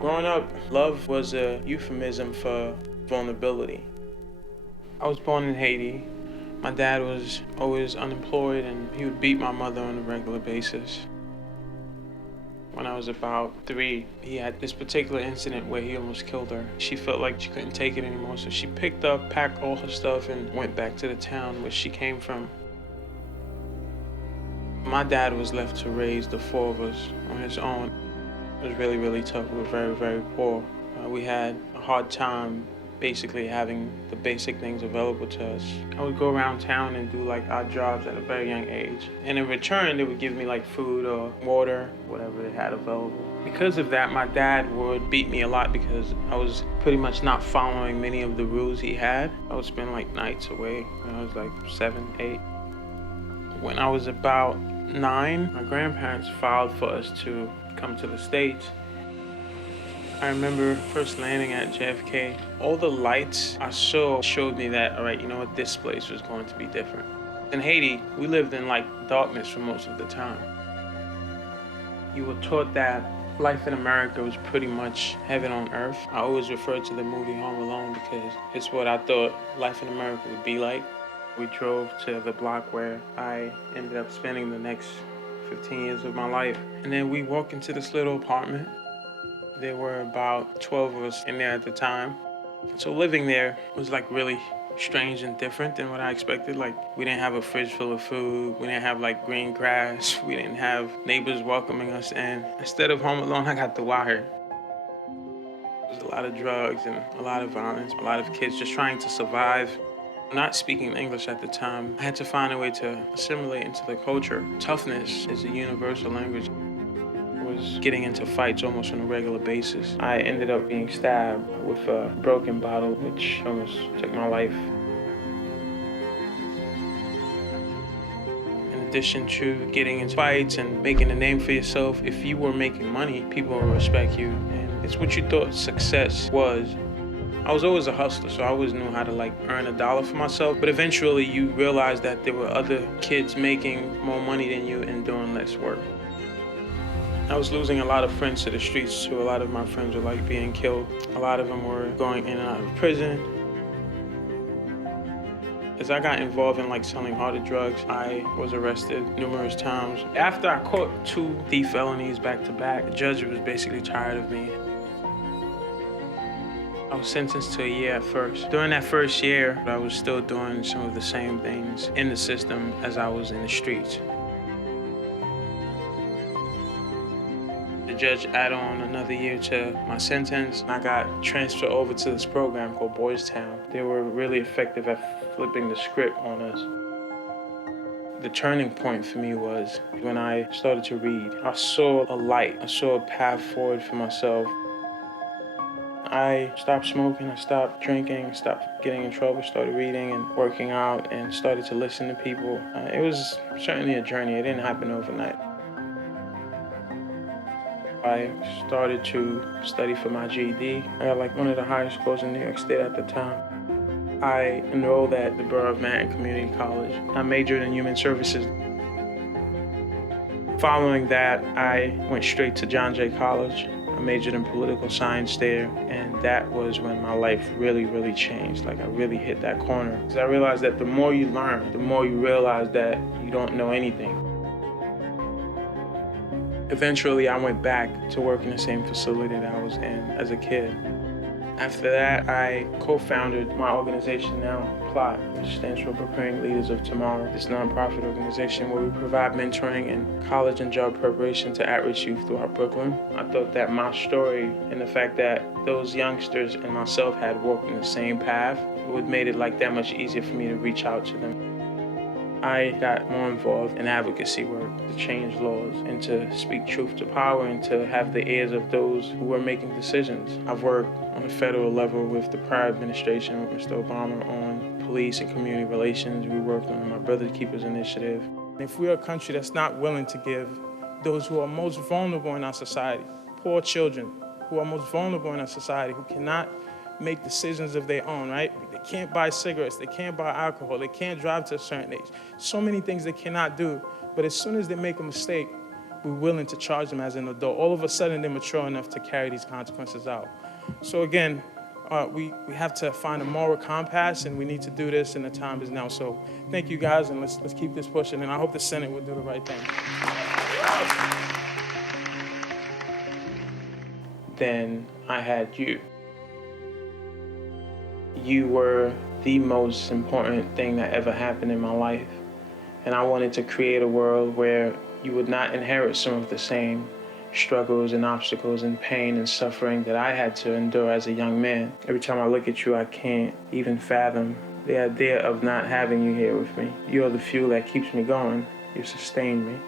Growing up, love was a euphemism for vulnerability. I was born in Haiti. My dad was always unemployed and he would beat my mother on a regular basis. When I was about 3, he had this particular incident where he almost killed her. She felt like she couldn't take it anymore, so she picked up, packed all her stuff, and went back to the town where she came from. My dad was left to raise the 4 of us on his own. It was really, really tough. We were very, very poor. We had a hard time basically having the basic things available to us. I would go around town and do like odd jobs at a very young age. And in return, they would give me like food or water, whatever they had available. Because of that, my dad would beat me a lot because I was pretty much not following many of the rules he had. I would spend like nights away when I was like 7, 8. When I was about 9, my grandparents filed for us to come to the States. I remember first landing at JFK. All the lights I saw showed me that, all right, you know what, this place was going to be different. In Haiti, we lived in like darkness for most of the time. You were taught that life in America was pretty much heaven on earth. I always referred to the movie Home Alone because it's what I thought life in America would be like. We drove to the block where I ended up spending the next 15 years of my life. And then we walked into this little apartment. There were about 12 of us in there at the time. So living there was like really strange and different than what I expected. Like we didn't have a fridge full of food. We didn't have like green grass. We didn't have neighbors welcoming us in. Instead of Home Alone, I got The Wire. There was a lot of drugs and a lot of violence, a lot of kids just trying to survive. Not speaking English at the time, I had to find a way to assimilate into the culture. Toughness is a universal language. I was getting into fights almost on a regular basis. I ended up being stabbed with a broken bottle, which almost took my life. In addition to getting into fights and making a name for yourself, if you were making money, people would respect you. And it's what you thought success was. I was always a hustler, so I always knew how to like earn $1 for myself. But eventually you realize that there were other kids making more money than you and doing less work. I was losing a lot of friends to the streets too. A lot of my friends were like being killed. A lot of them were going in and out of prison. As I got involved in like selling harder drugs, I was arrested numerous times. After I caught 2 thief felonies back to back, the judge was basically tired of me. I was sentenced to a year at first. During that first year, I was still doing some of the same things in the system as I was in the streets. The judge added on another year to my sentence. I got transferred over to this program called Boys Town. They were really effective at flipping the script on us. The turning point for me was when I started to read. I saw a light. I saw a path forward for myself. I stopped smoking, I stopped drinking, stopped getting in trouble, started reading and working out, and started to listen to people. It was certainly a journey. It didn't happen overnight. I started to study for my GED. I got like one of the highest scores in New York State at the time. I enrolled at the Borough of Manhattan Community College. I majored in human services. Following that, I went straight to John Jay College. I majored in political science there, and that was when my life really, really changed. Like I really hit that corner. Because I realized that the more you learn, the more you realize that you don't know anything. Eventually, I went back to work in the same facility that I was in as a kid. After that, I co-founded my organization now, PLOT, which stands for Preparing Leaders of Tomorrow. This nonprofit organization where we provide mentoring and college and job preparation to at-risk youth throughout Brooklyn. I thought that my story and the fact that those youngsters and myself had walked in the same path would made it like that much easier for me to reach out to them. I got more involved in advocacy work to change laws and to speak truth to power and to have the ears of those who are making decisions. I've worked on a federal level with the prior administration, with Mr. Obama, on police and community relations. We worked on my Brother Keepers initiative. If we're a country that's not willing to give those who are most vulnerable in our society, poor children who are most vulnerable in our society, who cannot make decisions of their own, right? They can't buy cigarettes, they can't buy alcohol, they can't drive to a certain age. So many things they cannot do, but as soon as they make a mistake, we're willing to charge them as an adult, all of a sudden they're mature enough to carry these consequences out. So again, we have to find a moral compass, and we need to do this, and the time is now. So thank you guys, and let's keep this pushing, and I hope the Senate will do the right thing. Then I had you. You were the most important thing that ever happened in my life. And I wanted to create a world where you would not inherit some of the same struggles and obstacles and pain and suffering that I had to endure as a young man. Every time I look at you, I can't even fathom the idea of not having you here with me. You're the fuel that keeps me going. You sustain me.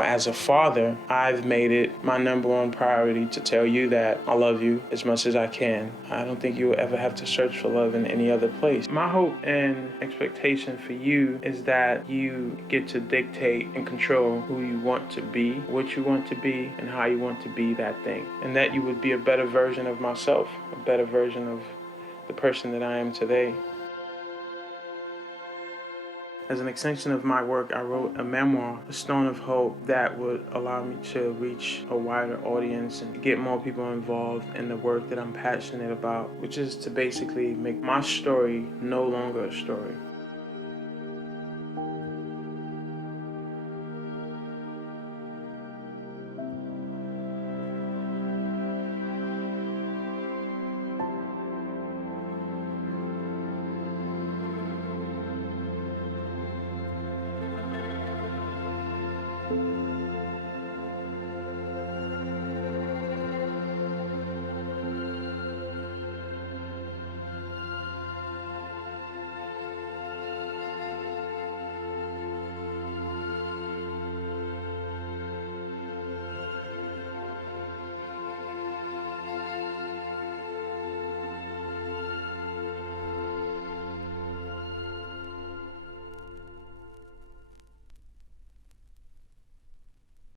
As a father, I've made it my #1 priority to tell you that I love you as much as I can. I don't think you'll ever have to search for love in any other place. My hope and expectation for you is that you get to dictate and control who you want to be, what you want to be, and how you want to be that thing. And that you would be a better version of myself, a better version of the person that I am today. As an extension of my work, I wrote a memoir, A Stone of Hope, that would allow me to reach a wider audience and get more people involved in the work that I'm passionate about, which is to basically make my story no longer a story.